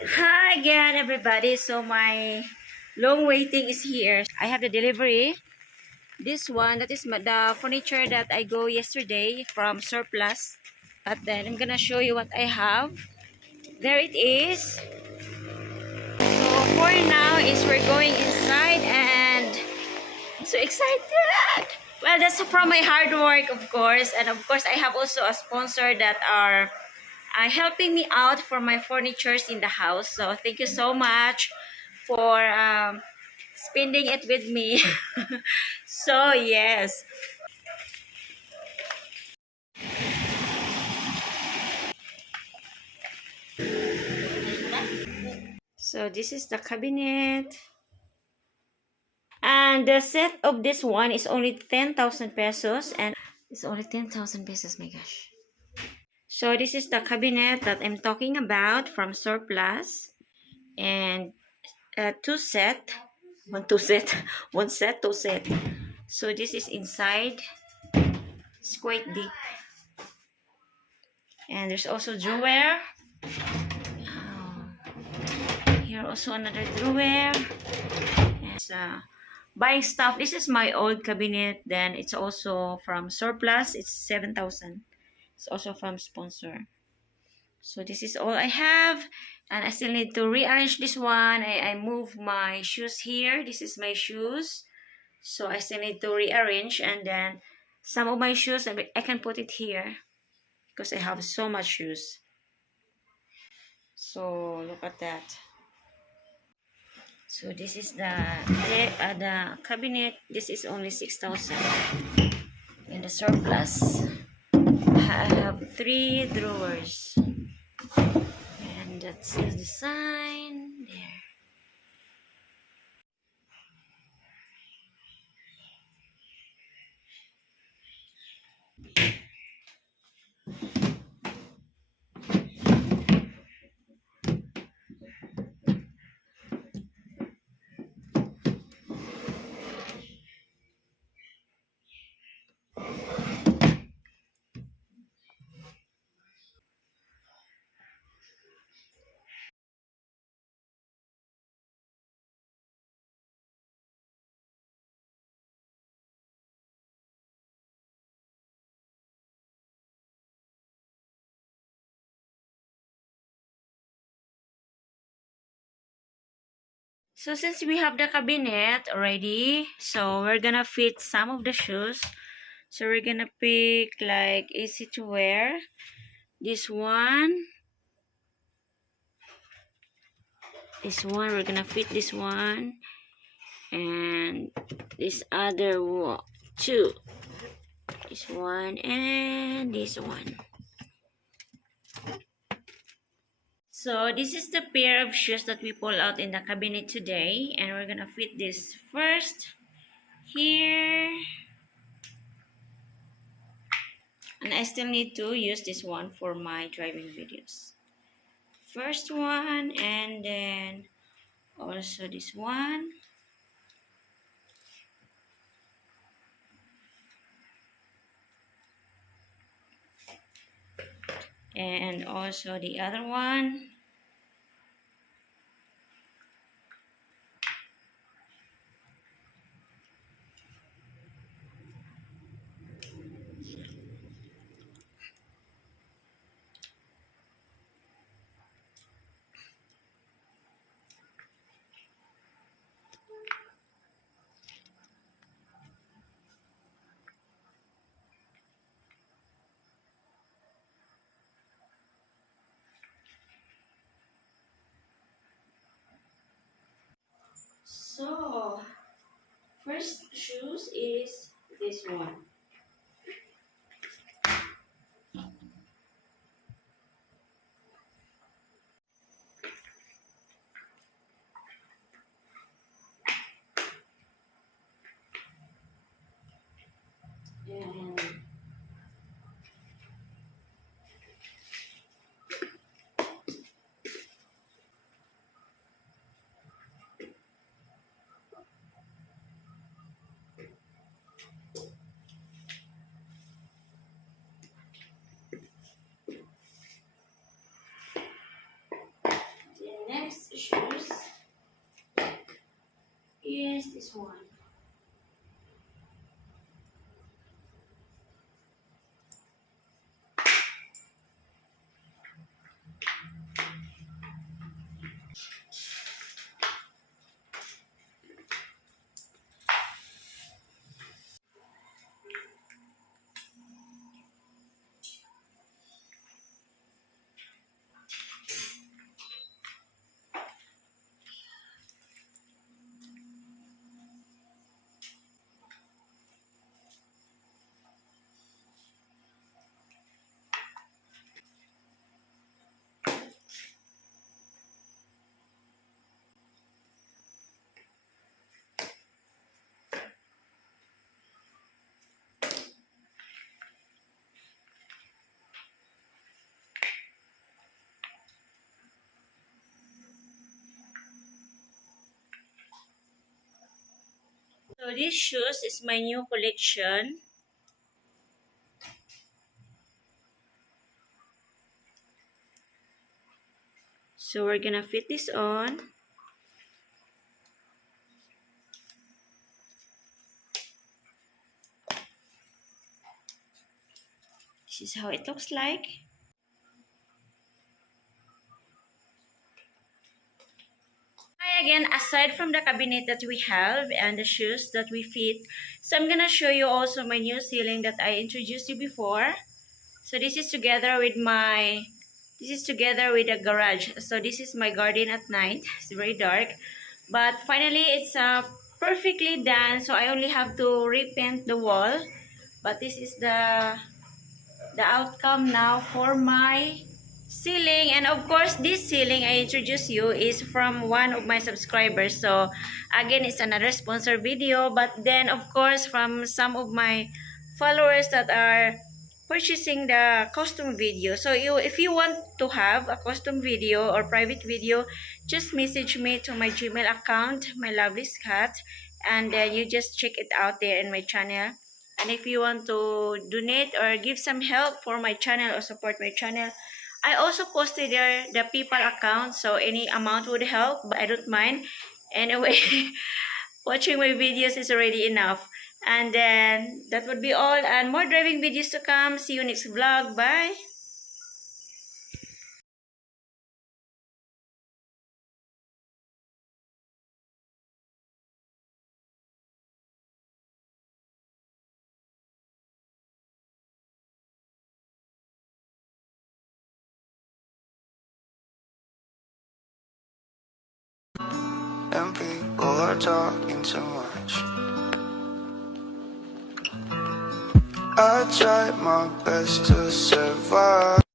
Hi again, everybody. So my long waiting is here. I have the delivery. This one, that is the furniture that I go yesterday from Surplus. But then I'm gonna show you what I have. There it is. So for now is we're going inside and I'm so excited. Well, that's from my hard work, of course, and of course I have also a sponsor that are helping me out for my furnitures in the house. So thank you so much for spending it with me. So yes. So this is the cabinet. And the set of this one is only 10,000 pesos. And it's only 10,000 pesos, my gosh. So this is the cabinet that I'm talking about from Surplus. And two set. Two set. One set, two set. So this is inside. It's quite deep. And there's also drawer. Here also another drawer. And buying stuff. This is my old cabinet. Then it's also from Surplus. It's 7,000. It's also from sponsor. So this is all I have. And I still need to rearrange this one. I move my shoes here. This is my shoes. So I still need to rearrange. And then some of my shoes, I can put it here. Because I have so much shoes. So look at that. So this is the cabinet. This is only 6,000. In the Surplus, I have 3 drawers, and that's the design there. So since we have the cabinet already, so we're gonna fit some of the shoes. So we're gonna pick like easy to wear. This one. This one, we're gonna fit this one. And this other one, two. This one and this one. So this is the pair of shoes that we pull out in the cabinet today, and we're gonna fit this first here. And I still need to use this one for my driving videos. First one, and then also this one. And also the other one. So first shoes is this one. And this one. So these shoes is my new collection. So we're gonna fit this on. This is how it looks like. Hi again, aside from the cabinet that we have and the shoes that we fit, so I'm gonna show you also my new ceiling that I introduced you before. So this is together with the garage. So this is my garden at night. It's very dark, but finally it's perfectly done. So I only have to repaint the wall, but this is the outcome now for my ceiling. And of course, this ceiling I introduced you is from one of my subscribers. So again, it's another sponsor video, but then of course from some of my followers that are purchasing the custom video. So if you want to have a custom video or private video, just message me to my Gmail account, my lovely Scott, and then you just check it out there in my channel. And if you want to donate or give some help for my channel or support my channel, I also posted there the PayPal account, so any amount would help, but I don't mind. Anyway, watching my videos is already enough. And then that would be all, and more driving videos to come. See you next vlog. Bye. And people are talking too much. I tried my best to survive.